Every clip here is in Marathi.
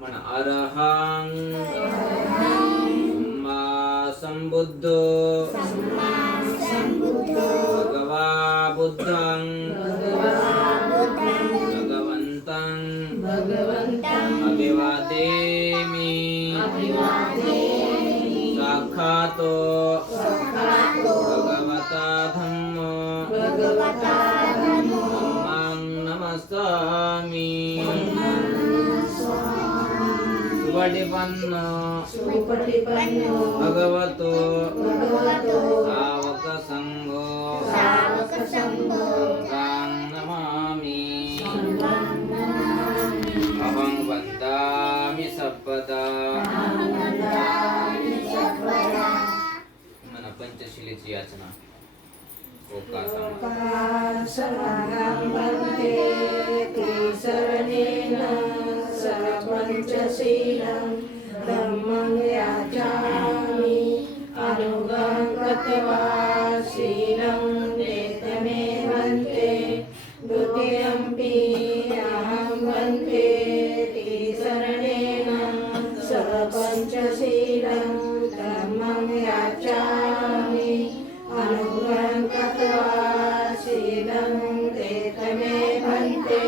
मन अरहं सम्मा संबुद्धो भगवा बुद्धं भगवन्तं अभिवादेमि साक्षातो भगवता धम्मो धम्मं नमस्सामि सुपटिपन्नो भगवतो सावक संघो संघं नमामि अहं वन्दामि सर्वदा मन पंचशिलेची याचना ओकार शरणं वन्दे त्रिशरणेन सर्वपञ्चशीलं धम्मं याचामि अनुगं कृत्वा शीलं नेतमे वन्दे द्वितीयम्पि अहं वन्दे त्रिशरणेन सर्वपञ्चशीलं धम्मं याचामि अनुगं कृत्वा शीलं नेतमे वन्दे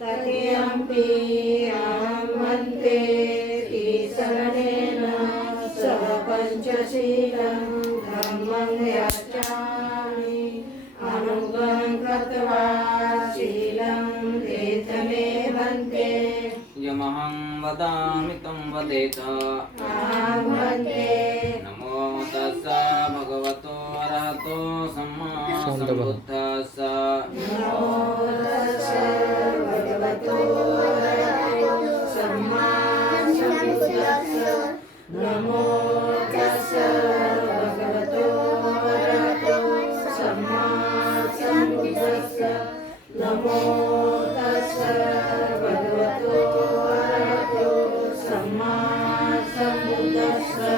तृतीयम्पि अहं वन्दे त्रिशरणेन सर्वपञ्चशीलं धम्मं याचामि अनुगं कृत्वा शीलं नेतमे वन्दे यमहं वदामि तं वदेत अहं वन्दे नमो तस्सा भगवतो अरहतो सम्मा सम्बुद्धस्सा नमो तस्सा भगवतो अरहतो सम्मा सम्बुद्धस्सा नमो तस्सा भगवतो अरहतो सम्मा सम्बुद्धस्सा नमो तस्सा भगवतो अरहतो सम्मा सम्बुद्धस्सा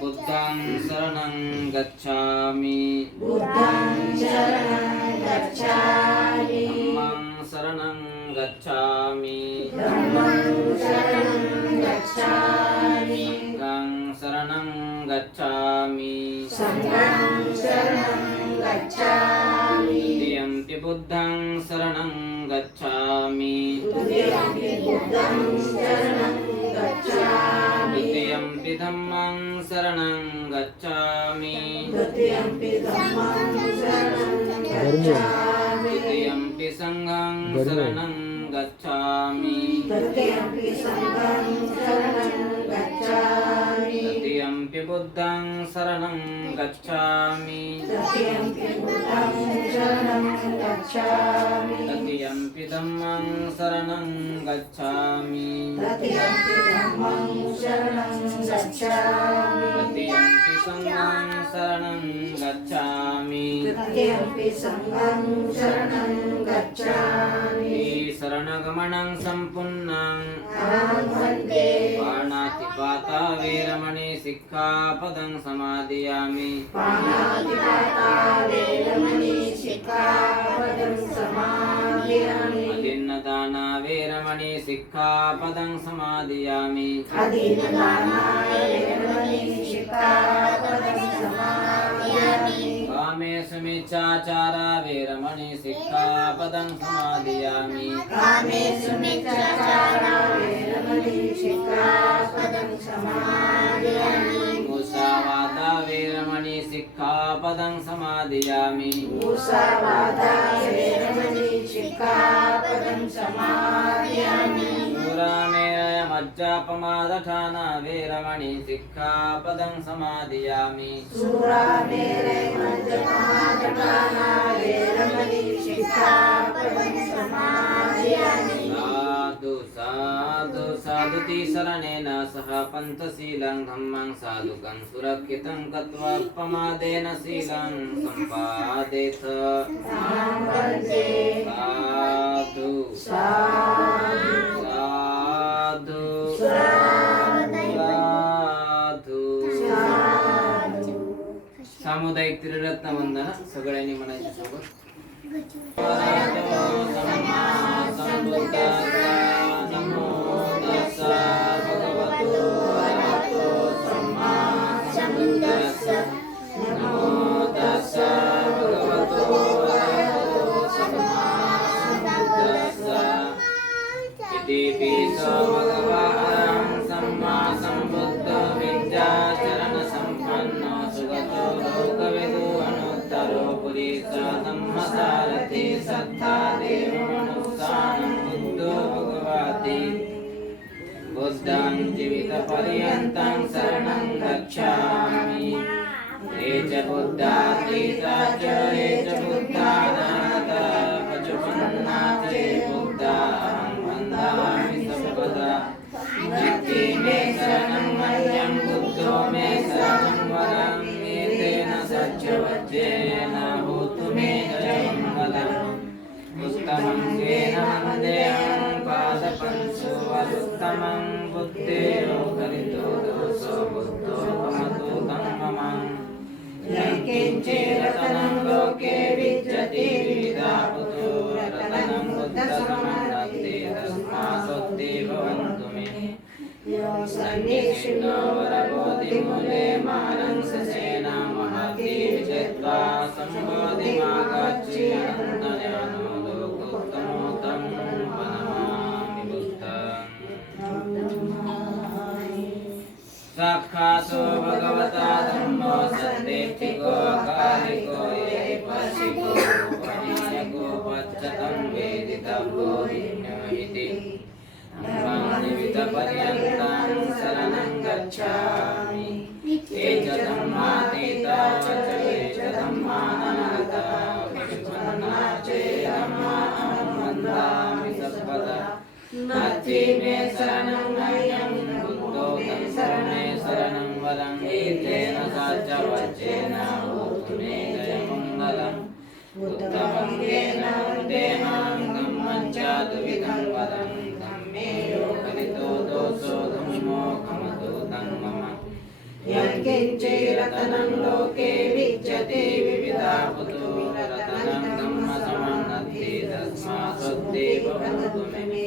बुद्धं शरणं गच्छामि बुद्धं शरणं गच्छामि धम्मं शरणं गच्छामि धम्मं शरणं गच्छामि संघं शरणं गच्छामि संघं शरणं गच्छामि द्वितीयम्पि बुद्धं शरणं गच्छामि द्वितीयम्पि बुद्धं शरणं गच्छामि द्वितीयम्पि धम्मं शरणं गच्छामि द्वितीयम्पि धम्मं शरणं गच्छामि द्वितीयम्पि संघं शरणं गच्छामि तृतीयम्पि संघं शरणं गच्छामि तृतीयम्पि बुद्धं शरणं गच्छामि तृतीयम्पि बुद्धं शरणं गच्छामि तृतीयम्पि धम्मं शरणं गच्छामि तृतीयम्पि धम्मं शरणं गच्छामि तृतीयम्पि संघं शरणं गच्छामि तृतीयम्पि संघं शरणं गच्छामि शरणगमनं सम्पूर्णं अहं वन्दे पाणातिपाता वेरमणि सिक्खापदं समादयामि पाणातिपाता वेरमणि सिक्खापदं समादयामि अदिन्नदाना वेरमणि सिक्खापदं समादयामि अदीनदाना वेरमणि सिक्खापदं समादयामि कामेषु मिच्छाचारा वेरमणि सिक्खापदं समादयामि कामेषु मिच्छाचारा वेरमणि सिक्खापदं समादयामि मुसावादा वेरमणि सिक्खापदं समादयामि मुसावादा वेरमणि सिक्खापदं समादयामि सुरामेरय मज्जापमादठाना वेरमणि सिक्खापदं समादयामि सूरामेरे मज्जपादपाना वेरमणि सिक्खापदं समादयामि साधु साधु साधुति शरणेन सह पञ्चशीलं धम्मं साधुकं सुरक्षितं कृत्वा प्रमादेन शीलं सम्पादेत अहं वन्दे साधु साधु साधु साधु साधु सामुदायिक त्रिरत्न वंदना सगळ्यांनी म्हणायचं सोबत नमो तस्सा ईशो भगवा अरहं सम्मा सम्बुद्धो विद्याचरण सम्पन्नो सुगतो लोकविदो अनुत्तरो पुरीशो धम्मसारथि सत्ता देवमनुस्सानं बुद्धो भगवति बुद्धं जीवितपर्यन्तं शरणं गच्छामि ये च बुद्धातीता च ये च बुद्धानाता पचुपन्ना च बुद्धां वन्दामि सर्वदा जित्ति मे शरणं मह्यं बुद्धो मे शरणं वरं एतेन सच्चवच्चेन होतु मे जयमङ्गलम् उत्तमं येन वन्देऽहं पादपंसो वरुत्तमं बुद्धेयो करितो दोषो बुद्धो भवतु तं मम यत्किञ्चिरतनं लोके विद्यते विविधापुतो रतनं बुद्धसमन्नते तस्मासोत्ते भवन्तु मे यो सन्निषिन्नो वरबोधिमूले मानं ससेना महती विजयत्वा सम्बोधिमागच्छि अनन्तज्ञानो लोकोत्तमोत्तं प्रणमामि बुद्धं साक्षातो भगवता धम्मो सन्देशिको अकालिको ये पशिको पनियको पच्चतं वेदितव्यो इति निमित्तपर्यन्तं शरणं गच्छामि ये च धम्मातीता च ये च धम्मानागता पशुपन्ना च धम्मां वन्दामि सर्वदा नत्थि मे शरणं मह्यं बुद्धो तं शरणे शरणं वरं एतेन सच्चवच्चेन होतु मे जयमङ्गलम् उत्तमं येन वन्देऽहं धम्मं च द्विविधं वदं धम्मे यो कलितो दोषो धम्मो खमतु तं मम यत्किञ्चिरतनं लोके विद्यते विविधापुतो रतनं धम्मसमन्नते तस्मासोत्ते भवन्तु मे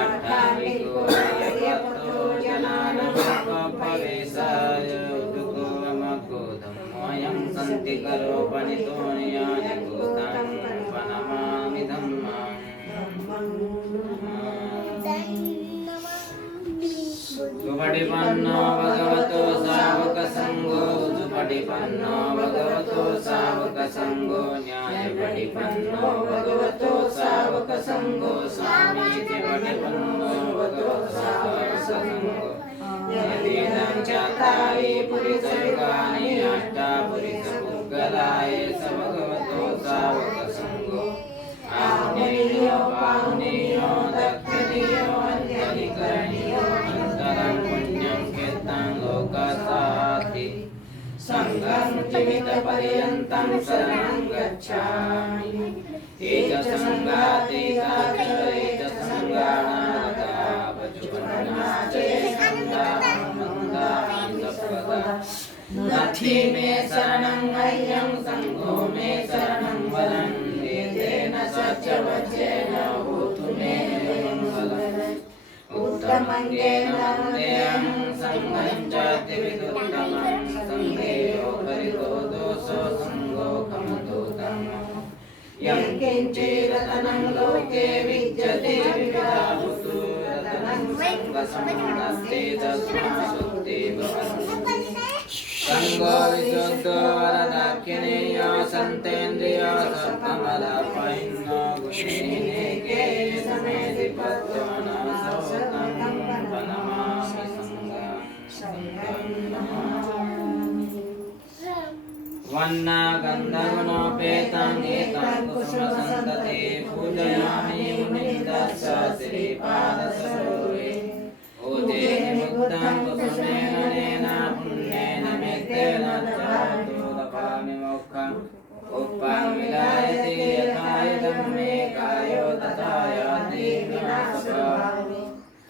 अट्ठाविको यज्ञपतो जनानमपवेशाय उदुको वमको धम्मोऽयं सन्तिकरो पणितो नियानिभूतं प्रणमामि धम्मं सुपटिपन्नो भगवतो सावकसङ्गो सुपटिपन्नो भगवतो सावकसङ्गो न्यायपटिपन्नो भगवतो सावकसङ्गो स्वामीति पटिपन्नो भगवतो सावकसङ्गो यदीदं चत्वारि पुरिसर्गाणि अष्टापुरिसपुद्गलाय स भगवतो सावकसङ्गो आहुनेयो पाहुनेयो दक्षिणेयो अन्यनिकरणीयो अन्तरं पुण्यं कीर्तं लोकसाति संघं जीवितपर्यन्तं शरणं गच्छामि ये च सङ्गातीता च ये च सङ्गानागता पचुपन्ना च ये सङ्गां वन्दामि सर्वदा नत्थि मे शरणं मह्यं सङ्घो मे शरणं वरं एतेन सच्चवच्चेन होतु मे मङ्गलम् उत्तमं येन वन्देऽहं सङ्घं च द्विविधोत्तमं सङ्घे यो करितो दोषो सङ्घो खमतु तं मम यत्किञ्चिरतनं लोके विद्यते विविधापुतो रतनं सङ्गसमन्नस्ते तस्मासोत्ते भवन्तु संगो विशुद्धो वरदाक्षिणेयो सन्तेन्द्रियो सत्कमलापहिन्नो गुणिनेके समेति पत्तो न सौतं प्रणमामि संगं वन्ना गन्धगुणोपेतं एतं कुसुमसन्तते पूजयामि मुनिन्दस्य श्रीपादसरोजे ओजे मुक्तं कुसुमेन नेन पुण्येन मेत्तेन चतुरपामि मोक्षम् उपं विलायते यथा इदं मे कायो तथा याति विनाशः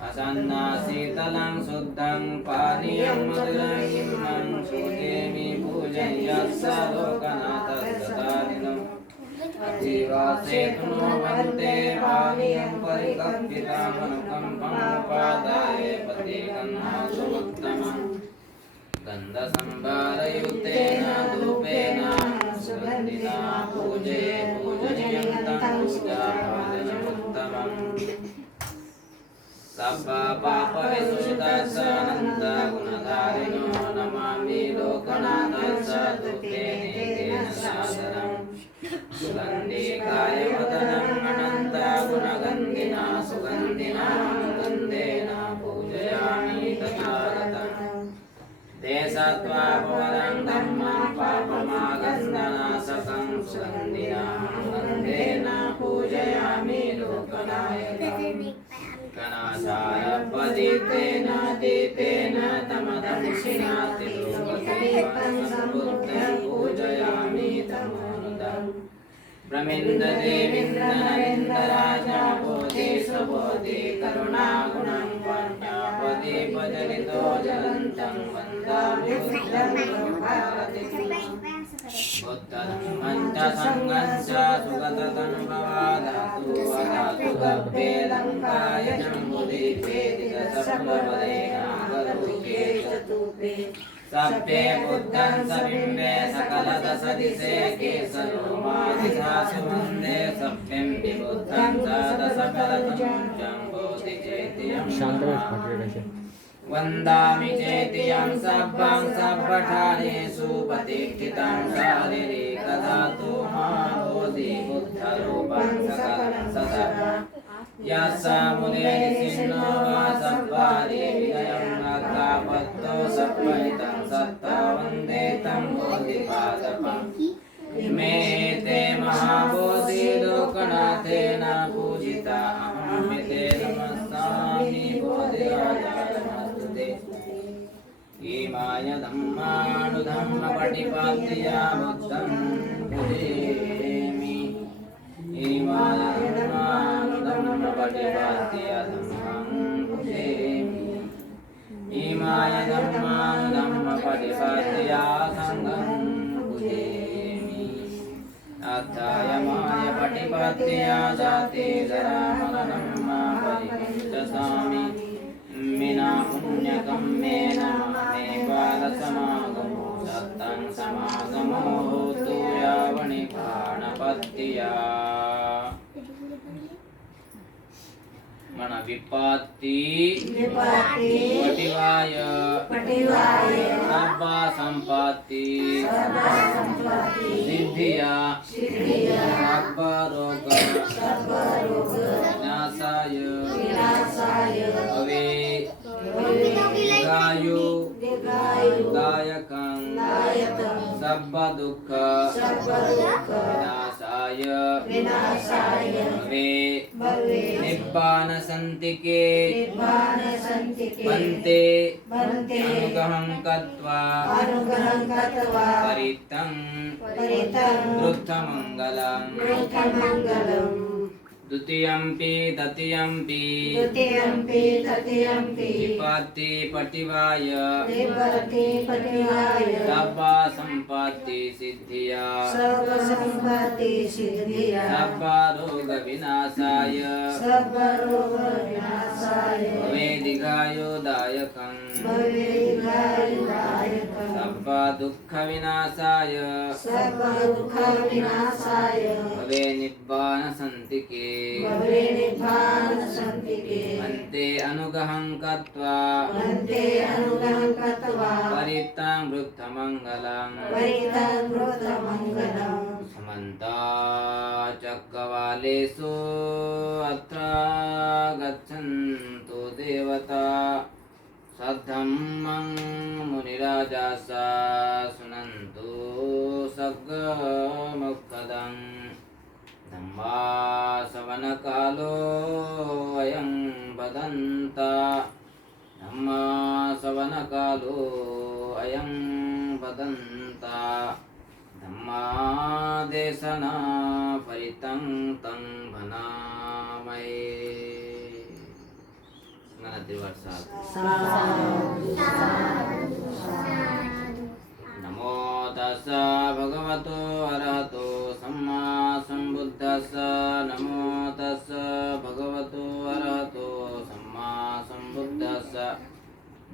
असन्नाशीतलं शुद्धं पानीयं मधुरं निम्नं पूजयामि पूजय्यस्स लोकनाथस्तदादिनम् अतिवासेतुनो वन्दे पानीयं परिकल्पितमनुकम्पं उपादाय पतिगन्नासुमुत्तमम् गन्धसंभारयुक्तेन धूपेन सुगन्धिना पूजयन्तं पूजाफलमुत्तमम् स पापविशुद्धस्य अनन्तगुणधारिणो नमामि लोकनाथस्य तुते नितेन सादरम् सुगन्धिकायवदनम् अनन्तगुणगन्धिना सुगन्धिना गन्धेन पूजयामि तथागतम् ते सत्त्वापवनं धम्मं पापमागन्धनाशकं सुगन्धिना गन्धेन पूजयामि लोकनायकम् कनाशाय पतितेन दीतेन तमदंशिना तिरुपतिं सम्बुद्धं पूजयामि तमोनुदम् प्रमिन्ददेविन्दनविन्दराजा बोधि स्वबोधि करुणागुणं पञ्चापदि प्रचलितो जलन्तं वन्दामि बुद्धं भारतिम् बुद्धधम्मं च सङ्घं च सुगततनुभवादातु वदातु गव्येदं कायजं बुद्धिभेदितसफलपदेनागरूपे चतुपे सभ्ये बुद्धं सबिम्बे सकलदशदिशे केसरोमादिशासुमन्दे सभ्यं विबुद्धं च दशफलतमुञ्चं बोधिचैत्यं वन्दामि चैत्यं सब्बं सब्बठानेषु प्रतिष्ठितं शारीरिकधातु महाबोधिबुद्धरूपं सकलं सदा यस्स मुनिर्निसिन्नो वा सब्बादि विनयम् अग्रापत्तो सप्पहितं सत्ता वन्दे तं बोधिपादपम् इमे ते महाबोधि लोकनाथेन पूजिता अहमिते नमस्सामि बोधिराजाय नमस्ते इमाय धम्मानुधम्मपटिपाद्या बुद्धं पूजयामि इमाय धम्मानुधम्मपटिपाद्या धम्मं पूजयामि इमाय धम्मानुधम्मपटिपाद्या संघं पूजयामि अथायमाय पटिपाद्या जाति जरामरणं मा परिपञ्चसामि मिना पुण्यकं मे मे पादसमागमो सत्तं समागमो होतु यावनिपाणपत्या मन विपात्ति पटिवाय सब्बा संपात्ति सिद्धिया सब्बा रोग विनाशाय भवे दीर्घायु दायकं सब्ब दुःख विनाशाय भवे निब्बान संतिके बन्ते अनुग्रहं कृत्वा परितं वृद्धमङ्गलम् द्वितीयंपि तृतीयंपि विपत्ति पटिवाय सब्बा संपत्ति सिद्धिया सब्बा रोग विनाशाय भवे दीर्घायु दायकं सब्बा दुःख विनाशाय भवे निब्बान संतिके अन्ते अनुग्रहं कृत्वा परितं वृद्धमङ्गलम् समन्ता चक्रवालेषु अत्र गच्छन्तु देवता सद्धम्मं मुनिराजास शृण्वन्तु सद्गमुक्तदम् धम्मासवनकालो अयं वदन्ता धम्मासवनकालो अयं वदन्ता धम्मादेशना परितं तं भनामहे नमो तस्सा भगवतो अरहतो सम्मा सम्बुद्धस्सा नमो तस्सा भगवतो अरहतो सम्मा सम्बुद्धस्सा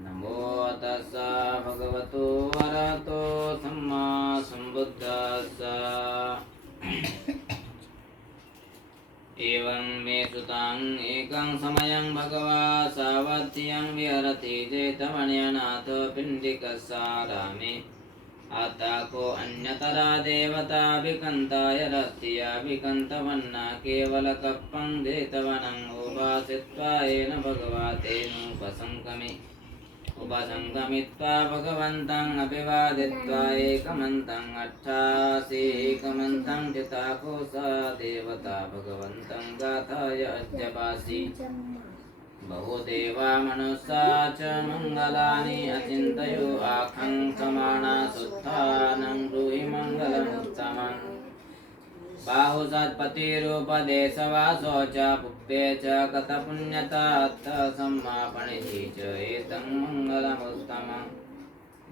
नमो तस्सा भगवतो अरहतो सम्मा सम्बुद्धस्सा एवं मे सुतां एकं समयं भगवा सावध्यं विहरति जेतमन्यनाथ पिण्डिकसारामे आताको अन्यतरा देवता विकन्ताय रस्तिया विकन्तवन्ना केवलकप्पं जेतवनं उपासित्वा येन भगवा तेनुपसङ्गमे उपसङ्गमित्वा भगवन्तं अभिवादित्वा एकमन्तं अट्ठासीकमन्तं चिताकोसा देवता भगवन्तं गाथाय अद्यपासि बहुदेवा मनुष्या च मङ्गलानि अचिन्तयो आकाङ्क्षमाणा सुत्थानं ब्रूहि मङ्गलमुत्तमम् बाहुसत्पतिरूपदेशवासो च पुप्पे च कथपुण्यतात्थ सम्मापणिः च एतं मङ्गलमुत्तमम्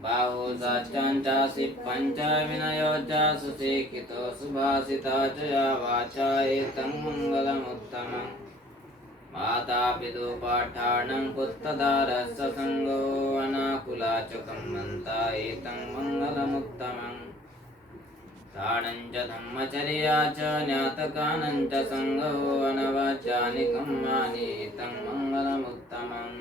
बाहुसच्चासि पञ्च विनयो च सुशिक्षितो सुभाषिता च या वाचा एतं मङ्गलमुत्तमम् माता पितुपाठानं पुत्रदारस्य सङ्गो अनाकुला च कम्मन्ता एतं मङ्गलमुत्तमम् दानं च धम्मचर्या च ज्ञातकानं च सङ्गो अनवाचानि कम्मानि एतं मङ्गलमुत्तमम्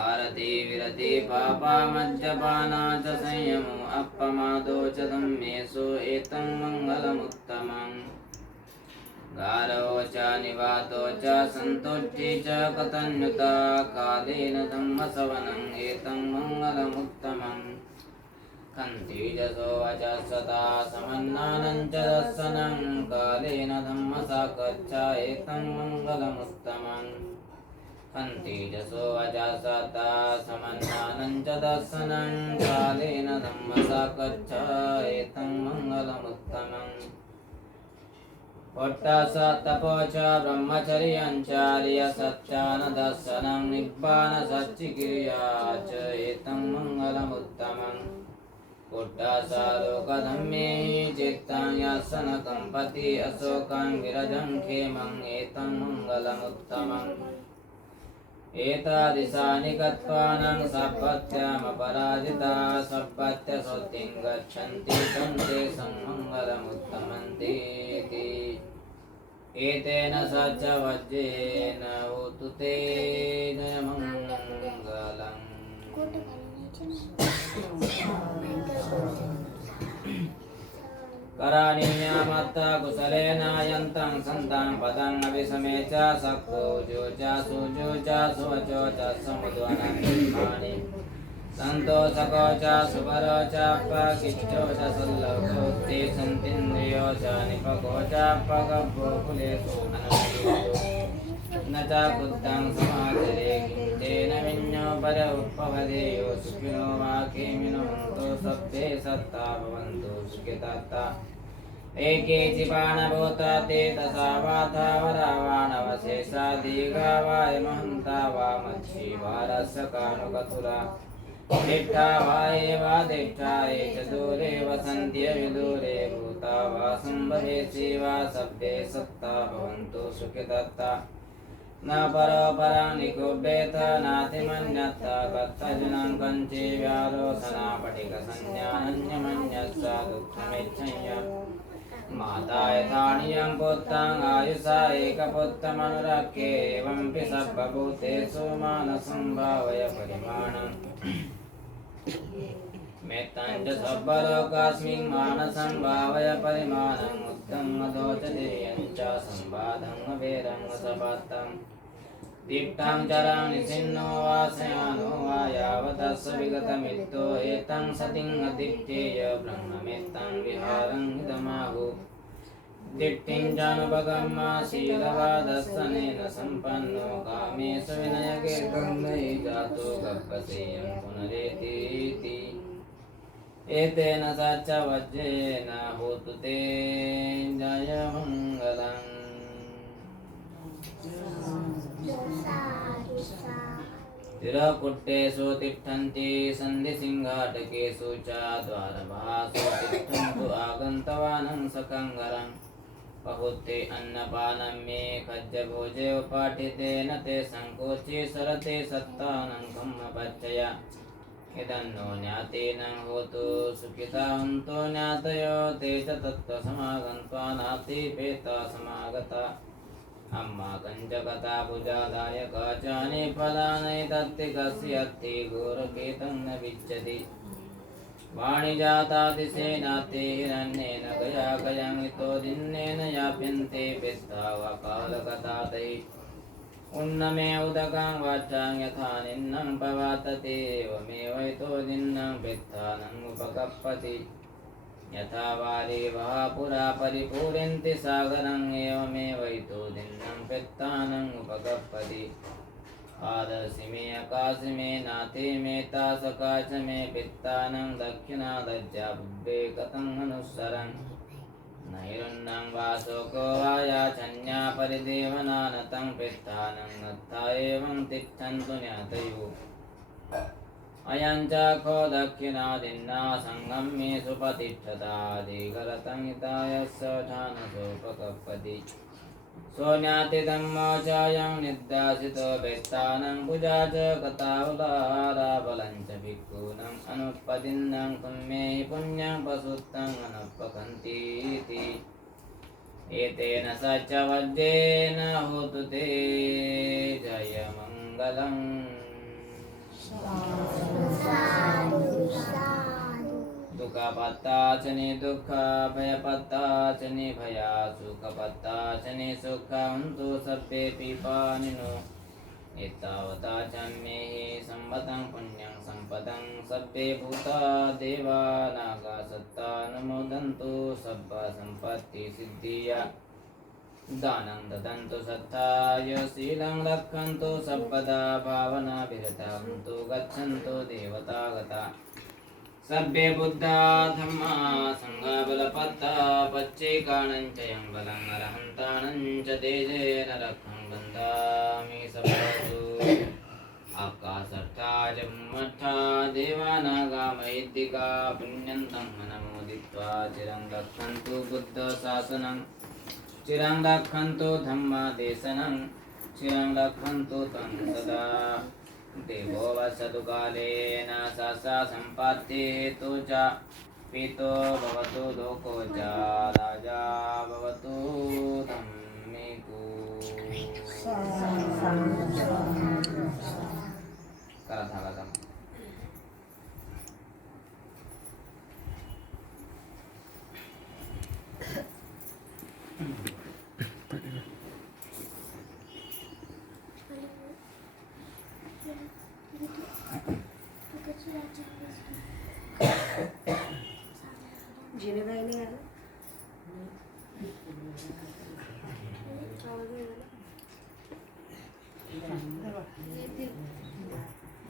आरति विरति पापा मद्यपाना च संयमो अपमादो च धम्मेषु एतं मङ्गलमुत्तमम् गारो च निवातो च सन्तुष्टि च कथन्युता कालेन धम्मसवनम् एतं मङ्गलमुत्तमम् कन्तिजसो वचस्वता समन्नानं च दर्शनं कालेन धम्मसाकच्छा एतं मङ्गलमुत्तमम् कन्तिजसो वचस्वता समन्नानं च दर्शनं कालेन धम्मसाकच्छा एतं मङ्गलमुत्तमम् पट्टस तपो च ब्रह्मचर्यं च आर्यसत्यानदर्शनं निब्बानसच्चिक्रिया च एतं मङ्गलमुत्तमम् पुट्टसलोकधम्मे चित्तं यासनकम्पति अशोकं विरजं क्षेमं एतं मङ्गलमुत्तमम् एतादृशानि गत्वानं सपत्यमपराजिता सपत्यश्रुतिं गच्छन्ति तं तेषां मङ्गलमुत्तमन्तीति एतेन सच वज्रेण होतु ते जयमङ्गलम् करणीयमत्ता कुशलेन यन्तं सन्तं पदं अभिसमे च सक्तो जो च सुजो च सुवचो च समुद्वनन्तिमानि सन्तोषको च सुवरो च पकिच्चो च सल्लभो ते सन्तीन्द्रियो च निपको च पगभो कुलेषु न च बुद्धं समाचरे तेन विඤ्ඤो पर उपवदेयो सुखिनो वा खेमिनो हन्तु सत्ते सत्ता भवन्तु सुखितात्ता एके चिपाणभूता ते दशा वाथा वरावाणवशेषा दीर्घा वाय महन्ता वा मच्छी वारसकानुकथुरा दिष्टा वा एवा दिष्टा ये च दूरे वसन्त्य विदूरे भूता वा सम्भवेशि वा सभ्ये सत्ता भवन्तु सुखितात्ता न परो परं निकुब्बेथ नातिमन्यथ कत्थजनं कञ्चे व्यारोसनापटिकसंज्ञानन्यमन्यस्स दुःखमिच्छय्य माता यथानियं पुत्रं आयुषा एकपुत्रमनुरक्ष्ये एवंपि सर्वभूतेषु मानसं भावय परिमाणम् मेत्तं च सर्वलोकस्मिन् मानसं भावय परिमाणम् उत्तमं अधोचदेयं च संवादं अवेरं सपत्तं दीप्तं चरं निसिन्नो वा शयानो वा यावतस्य विगतमित्तो एतं सतिं अदीप्तेय ब्रह्ममेत्तं विहारं इदमाहु दिट्टिं चानुभगं शीलवादस्सनेन सम्पन्नो कामेषु विनयकीर्तं मयि जातो गर्भसेयं पुनरेतीति एतेन सच वज्रेण होतु ते जयमङ्गलम् तिरकुट्टेषु तिष्ठन्ति सन्धिसिंहाटकेषु च द्वारपालसु तिष्ठन्तु आगन्तवानं सकङ्गरम् बहुते अन्नपानं मे खज्जभोजे उपाठितेन ते सङ्कोचे सरते सत्तानं कम्मपच्चय इदन्नो ज्ञातेनं होतु सुखितान्तो ज्ञातयो ते च तत्त्वसमागन्त्वा नातिपेता समागता अम्मा कंचकता भुजादायका चानि फलानैतत्तिकस्यत्ति गोरकेतं न विच्यति वाणिजातातिसेनाते हिरण्येन गया गयं हितो दिन्नेन याप्यन्ते पित्ता वकालकतातै उन्नमे उदकं वाचां यथा निन्नं पवातते एवमेवैतो दिन्नं पित्तानम् उपकप्पति यथा वारे वः पुरा परिपूरन्ति सागरम् एवमेवैतो दिन्नं पित्तानम् उपकप्पति आदर्शि मे अकाशि मे नाथे मे तासकाश मे पित्तानं दक्षिणादज्जा बुद्धे कथम् अनुस्सरन् नैरुन्नं वासोको वायाचन्या परिदेवनानतं पित्तानं नत्था एवं तिष्ठन्तु न्यातयो अयं च को दक्षिणादिन्ना सङ्गं मे सुपतिष्ठतादिगरतं हितायस्य ठानसोपकप्पति सोन्यातिधम्मो चायं निद्दासितो पित्तानं पूजा च कथावलाहाराबलं च भिक्खूनम् अनुत्पदिन्नं पुण्यैः पुण्यं पशुत्तम् अनुपकन्तीति एतेन सच वज्रेण होतु ते जयमङ्गलम् दुःखपत्ता च दुःख भयपत्ता च भया सुखपत्ता च सुखन्तु सर्वे पिपानिनो एतावता च मे संवतं पुण्यं सम्पदं सर्वे भूता देवा नागा सत्ता अनुमोदन्तु सब्ब सम्पत्ति सिद्धिया दानं ददन्तु सत्ताय शीलं रक्षन्तु सर्वदा भावना विरतान्तु गच्छन्तु देवतागता सर्वे बुद्धा धम्मा संघबलपत्ता पच्चैकाणं च यं बलं अरहन्तानं च तेजेन रक्षं बन्धामि सपदतु आकाशर्था च ब्रह्मर्था देवानागामैद्दिका पुण्यन्तं मनमोदित्वा चिरं रक्षन्तु बुद्धशासनं चिरं रक्षन्तु धम्मादेशनं चिरं रक्षन्तु तं सदा देवो वसतु कालेन सा सम्पत्तिहेतु च पीतो भवतु लोको च राजा भवतु धम्मिको करा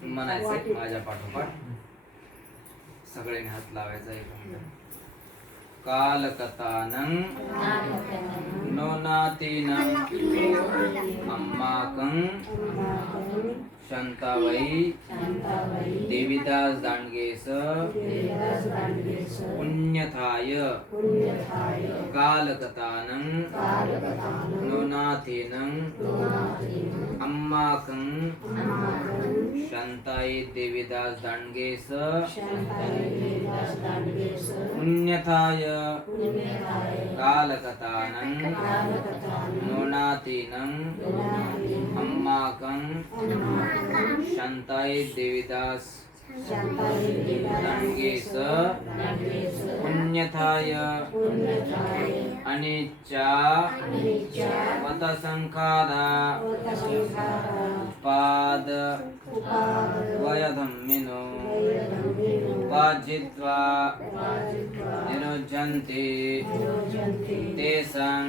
म्हणायचं माझ्या पाठोपाठ सगळ्यांनी हात लावायचा एक कालकतानं नोनातीनं अम्माकं शांताबाई देवीदास दांडगेस पुण्यथाय कालकतानं नोनाथेनं अम्माकं शांताई देवीदास दांडगेस पुण्यथाय कालकतानं नोनाथेनं अम्माकं शांताई देवीदास दांडगेस पुण्यथाय अनिच्चा वतसंखारा उपाद वयधम्मिनो उपाजित्वा निरुज्यन्ते तेषां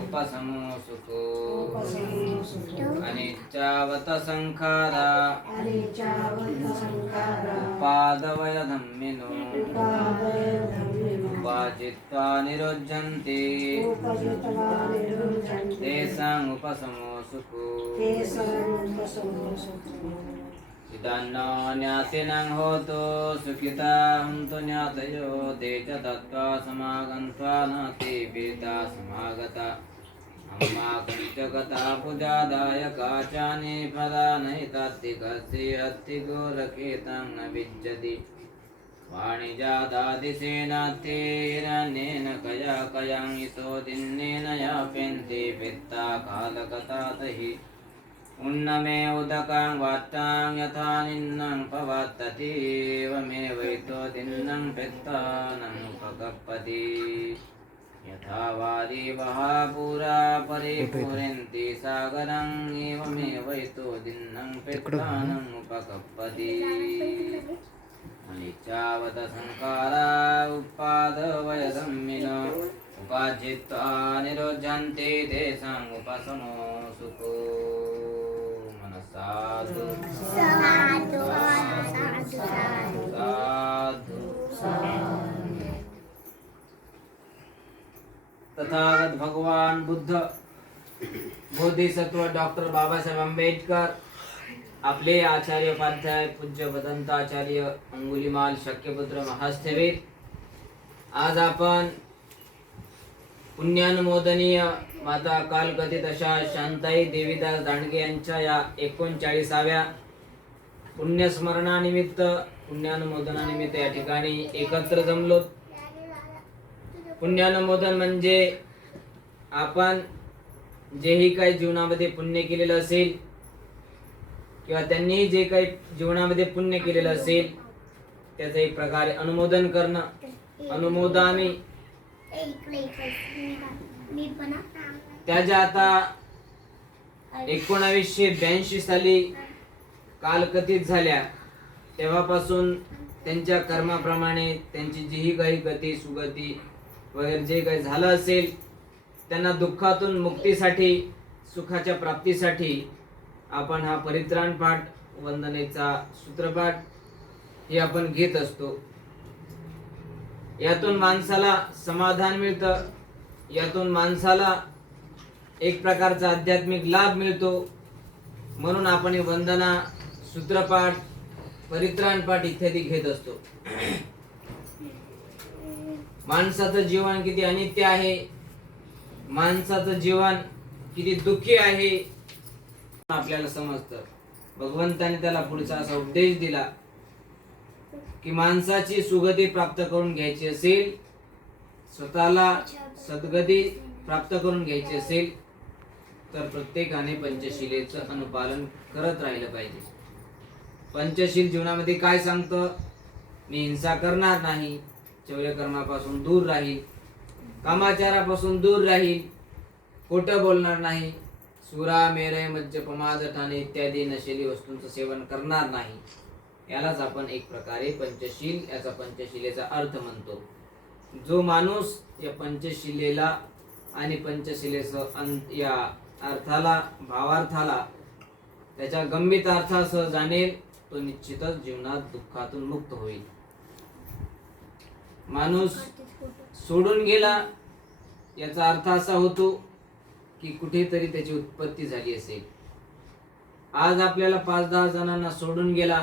उपशमो सुखो अनिच्चावत संखारा उपादवयधम्मिनो उपाजित्वा निरुज्यन्ते तेषाम् उपशमो सुखो इदन्नो न्यातिनं होतु सुखिता हन्तु न्यातयो ते च दत्त्वा समागन्त्वा नाति पीता समागता अम्मा कञ्चकता पूजादायका चानि फलानि तत्तिकस्य अत्तिगोरकेतं न विद्यति वाणिजादादिसेनातेरनेन कया कयां इतो दिन्नेन याप्यन्ते पित्ता कालकतातहि उन्नमे उदकां वाट्टां यथा निन्नं पवत्तति एवमेवैतो दिन्नं पित्तानं उपकप्पति यथा वादी वहापुरा परिपूरन्ति सागरं एवमेवैतो दिन्नं पित्तानं उपकप्पति अनिच्चावत संकारा उपादवयसम्मिन उपाचित्वा निरोधन्ते तेषाम् उपशमो सुखो मनसाधु साधु साधु तथागत भगवान बुद्ध बोधिसत्व डॉक्टर बाबासाहेब आंबेडकर आपले आचार्य उपाध्याय पूज्य भदंताचार्य अंगुलीमाल शक्यपुत्र महास्थवीर आज आपण पुण्यानुमोदनीय माता कालकथित अशा शांताई देवीदास दांडगे यांच्या या 39व्या पुण्यस्मरणानिमित्त पुण्यानुमोदनानिमित्त या ठिकाणी एकत्र जमलो. पुण्यानुमोदन म्हणजे आपण जेही काही जीवनामध्ये पुण्य केलेलं असेल किंवा त्यांनी जे काही जीवनामध्ये पुण्य केलेलं असेल त्याचं एक प्रकारे अनुमोदन करणं. अनुमोदाने त्याच्या आता 1982 साली कालकथित झाल्या तेव्हापासून त्यांच्या कर्माप्रमाणे त्यांची जी काही गती सुगती वगैरे जे काही झालं असेल त्यांना दुःखातून मुक्तीसाठी सुखाच्या प्राप्तीसाठी आपण हा परित्राण पाठ वंदनेचा सूत्रपाठ हे आपण घेत असतो. यातून माणसाला समाधान मिळतं, यातून माणसाला एक प्रकारचा आध्यात्मिक लाभ मिळतो. म्हणून आपण हे वंदना सूत्रपाठ परित्राण पाठ इत्यादी घेत असतो. माणसाचं जीवन किती अनित्य आहे, माणसाचं जीवन किती दुःखी आहे आपल्याला समजतं. भगवंताने त्याला पुढचा असा उपदेश दिला की माणसाची सुगती प्राप्त करून घ्यायची असेल, स्वतःला सद्गती प्राप्त करून घ्यायची असेल तर प्रत्येकाने पंचशिलेचं अनुपालन करत राहिलं पाहिजे. पंचशील जीवनामध्ये काय सांगतं? मी हिंसा करणार नाही, चौर्यकर्मापासून दूर राहील, कामाचारापासून दूर राहील, खोटं बोलणार नाही, सुरा मेरय मद्यपमाद ठाणे इत्यादी नशेली वस्तूंचं सेवन करणार नाही. यालाच आपण एक प्रकारे पंचशील याचा पंचशिलेचा अर्थ म्हणतो. जो माणूस या पंचशिलेला आणि पंचशिलेचं या अर्थाला भावार्थाला त्याच्या गंभीर अर्थासह जाणेल तो निश्चितच जीवनात दुःखातून मुक्त होईल. माणूस सोडून गेला याचा अर्थ असा होतो की कुठेतरी त्याची उत्पत्ती झाली असेल. आज आपल्याला 5-10 जणांना सोडून गेला,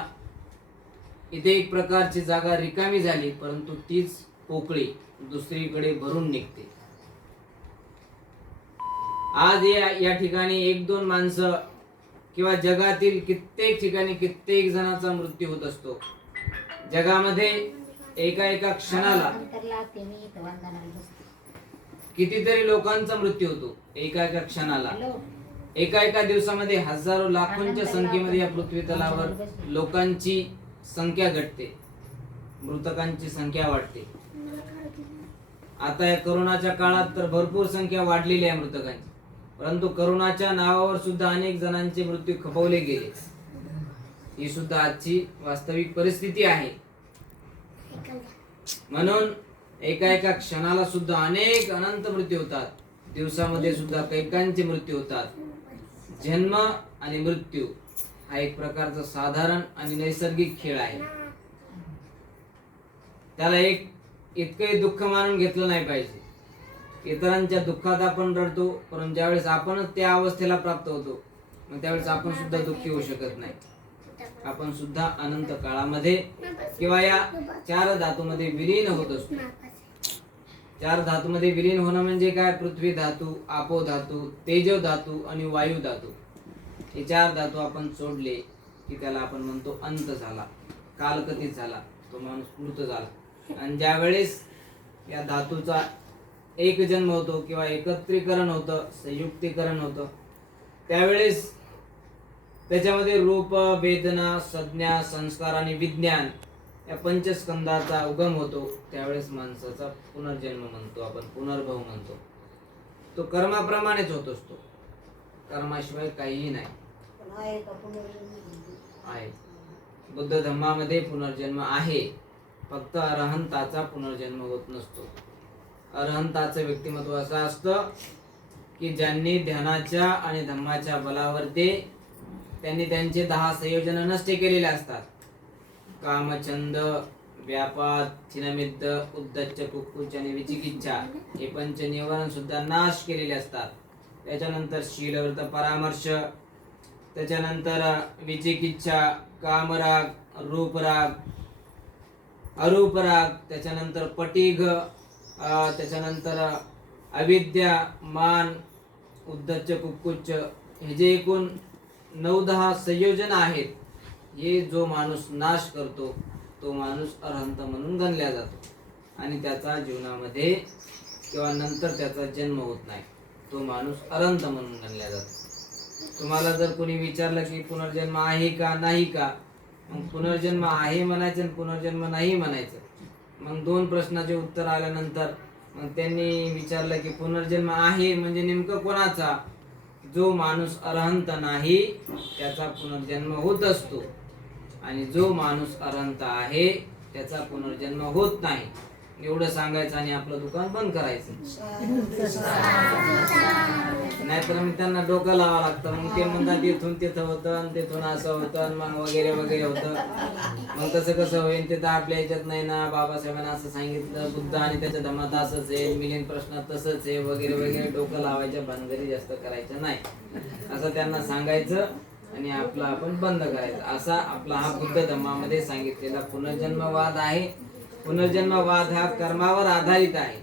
इथे एक प्रकारची जागा रिकामी झाली, परंतु तीच पोकळी दुसरीकडे भरून निघते. आज या ठिकाणी 1-2 माणसं किंवा जगातील कित्येक ठिकाणी कित्येक जणांचा मृत्यू होत असतो. जगामध्ये एका क्षणाला कितीतरी लोकांचा मृत्यू होतो. एका क्षणाला एका दिवसामध्ये हजारो लाखोंच्या संख्येमध्ये या पृथ्वी तलावर लोकांची संख्या घटते, मृतकांची संख्या वाढते. आता या करोनाच्या काळात तर भरपूर संख्या वाढलेली आहे मृतकांची, परंतु करोनाच्या नावावर सुद्धा अनेक जणांचे मृत्यू खपवले गेले. ही सुद्धा आजची वास्तविक परिस्थिती आहे. म्हणून एका क्षणाला सुद्धा अनेक अनंत मृत्यू होतात. दिवसामध्ये सुद्धा कैकांचे मृत्यू होतात. जन्म आणि मृत्यू हा एक प्रकारचा साधारण आणि नैसर्गिक खेळ आहे. त्याला एक इतकंही दुःख मानून घेतलं नाही पाहिजे. इतरांच्या दुःखात आपण रडतो, परंतु ज्यावेळेस आपणच त्या अवस्थेला प्राप्त होतो मग त्यावेळेस आपण सुद्धा दुःखी होऊ शकत नाही. आपण सुद्धा अनंत काळामध्ये किंवा या 4 धातूमध्ये विलीन होत असतो. 4 धातूमध्ये विलीन होणं म्हणजे काय? पृथ्वी धातू, आपो धातू, तेजो धातू आणि वायू धातू. हे 4 धातू आपण सोडले की त्याला आपण म्हणतो अंत झाला, कालकथित झाला, तो तो माणूस मृत झाला. आणि ज्या वेळेस या धातूचा एक जन्म होतो किंवा एकत्रीकरण होतं, संयुक्तीकरण होतं, त्यावेळेस त्याच्यामध्ये रूप, वेदना, संज्ञा, संस्कार आणि विज्ञान या पंचस्कंदाचा उगम होतो. त्यावेळेस माणसाचा पुनर्जन्म म्हणतो आपण, पुनर्भव म्हणतो. तो कर्माप्रमाणेच होत असतो, कर्माशिवाय काहीही नाही. आहे बुद्ध धम्मामध्ये पुनर्जन्म आहे, फक्त अरहंताचा पुनर्जन्म होत नसतो. अरहंताचं व्यक्तिमत्व असं असतं की ज्यांनी ध्यानाच्या आणि धम्माच्या बलावरती त्यांनी त्यांचे 10 संयोजन नष्ट केलेले असतात. कामचंद, व्यापाद, छिनमिद्द, उद्धच्च, कुक्कुच आणि विचिकिच्छा हे पंच निवारण सुद्धा नाश केलेले असतात. त्याच्यानंतर शीलव्रत परामर्श, त्याच्यानंतर विचिकिच्छा, कामराग, रूपराग, अरूपराग, त्याच्यानंतर पटिघ, त्याच्यानंतर अविद्या, मान, उद्धच्च, कुक्कुच्च हे जे एकूण 9-10 संयोजन आहेत, हे जो माणूस नाश करतो तो माणूस अरहंत म्हणून गणला जातो. आणि त्याचा जीवनामध्ये किंवा नंतर त्याचा जन्म होत नाही, तो माणूस अरहंत म्हणून गणला जातो. तुम्हाला जर कोणी विचारलं की पुनर्जन्म आहे का नाही का, मग पुनर्जन्म आहे म्हणायचं आणि पुनर्जन्म नाही म्हणायचं. मग 2 प्रश्नाचे उत्तर आल्यानंतर मग त्यांनी विचारलं की पुनर्जन्म आहे म्हणजे नेमकं कोणाचा? जो माणूस अरहंत नाही त्याचा पुनर्जन्म होत असतो, आणि जो माणूस अरहंत आहे त्याचा पुनर्जन्म होत नाही. एवढं सांगायचं आणि आपलं दुकान बंद करायचं. नाहीतर मग त्यांना डोकं लावावं लागतं. मग ते म्हणतात इथून तिथं होतं आणि तिथून असं होतं आणि मग वगैरे वगैरे होतं. मग कसं कसं होईल ते तर आपल्या ह्याच्यात नाही ना. बाबासाहेबांना असं सांगितलं, बुद्ध आणि त्याच्या धर्मात असंच आहे, मिलिंद प्रश्नात तसंच आहे वगैरे वगैरे. डोकं लावायच्या भानगडी जास्त करायचं नाही, असं त्यांना सांगायचं आणि आपलं आपण बंद करायचं. असा आपला हा बुद्ध धर्मामध्ये सांगितलेला पुनर्जन्मवाद आहे. पुनर्जन्मवाद हा कर्मावर आधारित आहे.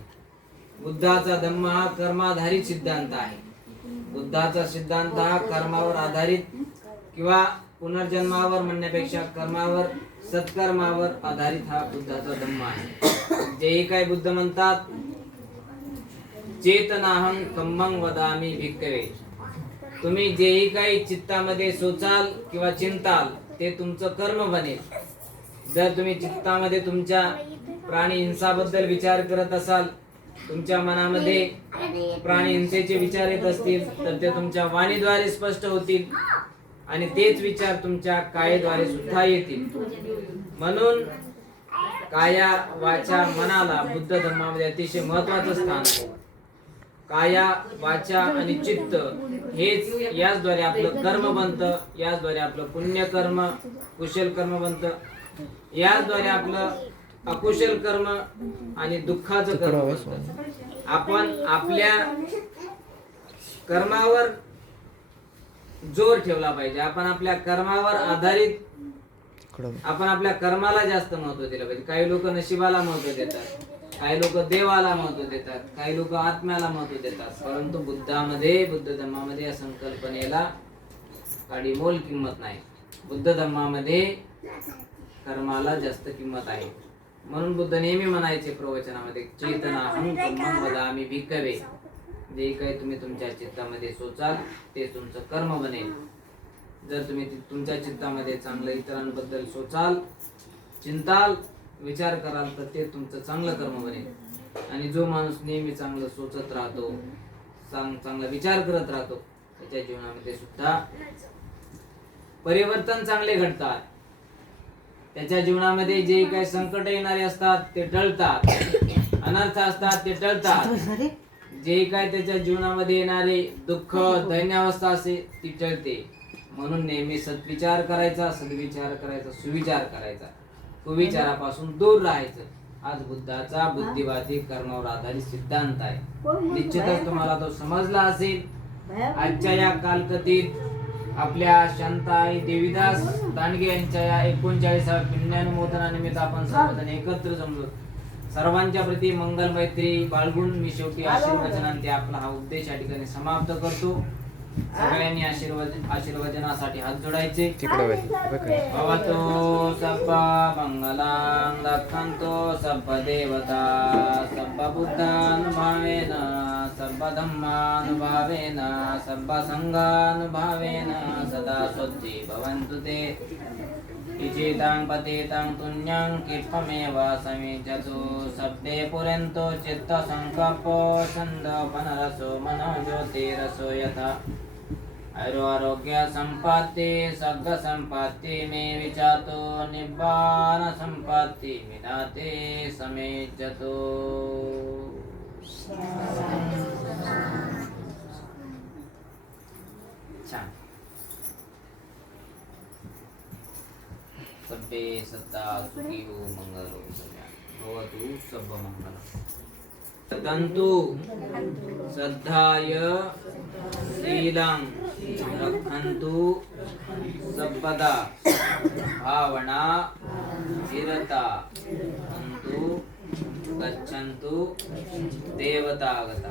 बुद्धाचा धम्म हा कर्माधारित सिद्धांत आहे. बुद्धाचा सिद्धांत हा कर्मावर आधारित किंवा पुनर्जन्मावर म्हणण्यापेक्षा कर्मावर, सत्कर्मावर आधारित हा बुद्धाचा धम्म आहे. जे काही बुद्ध म्हणतात, चेतनाहं कम्मं वदामि भिक्खवे, तुम्ही जेही काही चित्तामध्ये सोचाल किंवा चिंताल ते तुमचं कर्म बनेल. जर तुम्ही चित्तामध्ये तुमच्या प्राणी हिंसाबद्दल विचार करत असाल, तुमच्या मनामध्ये प्राणी हिंसेचे विचार येत असतील, तर ते तुमच्या वाणीद्वारे स्पष्ट होतील आणि तेच विचार तुमच्या कायेद्वारे सुद्धा येतील. म्हणून काया, वाचा, मनाला बुद्ध धर्मामध्ये अतिशय महत्वाचं स्थान आहे. काया, वाचा आणि चित्त हेच, याचद्वारे आपलं कर्म बनतं, याचद्वारे आपलं पुण्यकर्म, कुशल कर्म बनतं, याचद्वारे आपलं अकुशल कर्म आणि दुःखाचं कर्म बनतं. आपण आपल्या कर्मावर जोर ठेवला पाहिजे. आपण आपल्या कर्मावर आधारित, आपण आपल्या कर्माला जास्त महत्व दिलं पाहिजे. काही लोक नशिबाला महत्व देतात, काही लोक देवाला महत्व देतात, काही लोक आत्म्याला महत्व देतात. परंतु बुद्धामध्ये, बुद्ध धर्मामध्ये या संकल्पनेला काडीमोल किंमत नाही. बुद्ध धर्मामध्ये कर्माला जास्त किंमत आहे. म्हणून बुद्ध नेहमी म्हणायचे प्रवचनामध्ये, चेतनाहं कम्मं वदामि भिक्खवे, जे काही तुम्ही तुमच्या चित्तामध्ये सोचाल ते तुमचं कर्म बनेल. जर तुम्ही तुमच्या चित्तामध्ये चांगलं इतरांबद्दल सोचाल, चिंताल, विचार कराल तर ते तुमचं चांगलं कर्म बनेल. आणि जो माणूस नेहमी चांगलं सोचत राहतो, चांगला विचार करत राहतो, त्याच्या जीवनामध्ये सुद्धा परिवर्तन चांगले घडतात. त्याच्या जीवनामध्ये जे काही संकट येणारे असतात ते टळतात, अनर्थ असतात ते टळतात. जे काय त्याच्या जीवनामध्ये येणारे दुःख, दैन्यावस्था असे ती टळते. म्हणून नेहमी सद्विचार करायचा, सद्विचार करायचा, सुविचार करायचा, कुविचारापासून दूर राहायचं. आज बुद्धाचा बुद्धिवादी कर्मावर आधारित सिद्धांत आहे. निश्चितच तुम्हाला तो समजला असेल. आजच्या या कालकथित आपल्या शांताई देवीदास दांडगे यांच्या या 39व्या पुण्यानुमोदनानिमित्त आपण सर्वजण एकत्र जमलो. सर्वांच्या प्रती मंगल मैत्री बाळगून मी शेवटी आशीर्वचनांते आपला हा उपदेश या ठिकाणी समाप्त करतो. सगळ्यांनी आशीर्वचनासाठी हात जोडायचे. तिकडे वळ, बघ. भवतो सब्ब मंगलां रक्षन्तु सब्ब देवता सब्ब बुद्धानुभावेन सब्ब धम्मानुभावेन सब्ब संघानुभावेन सदा शुद्धि भवन्तु ते इचितां पतितां पुण्यं किप्पमेव समिज्यतु सब्दे पुरन्तो चित्तसङ्कल्पो छन्दोपनरसो मनोज्योतिरसो यथा आरोग्य संपत्ति सग्ग संपत्ति मे विचातो निब्बान संपत्ति विनाते समेजतो. छान. सब्बे सत्ता सुखी हो मंगलो भवतु सब्ब मंगलम्. तंतु श्रद्धाय शीलं रक्षन्तु सब्बदा भावना धीरता तंतु गच्छन्तु देवतागता.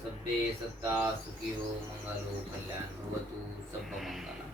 सब्बे सत्ता सुखी हो मंगलो कल्याण भवतु सब्ब मंगलम्.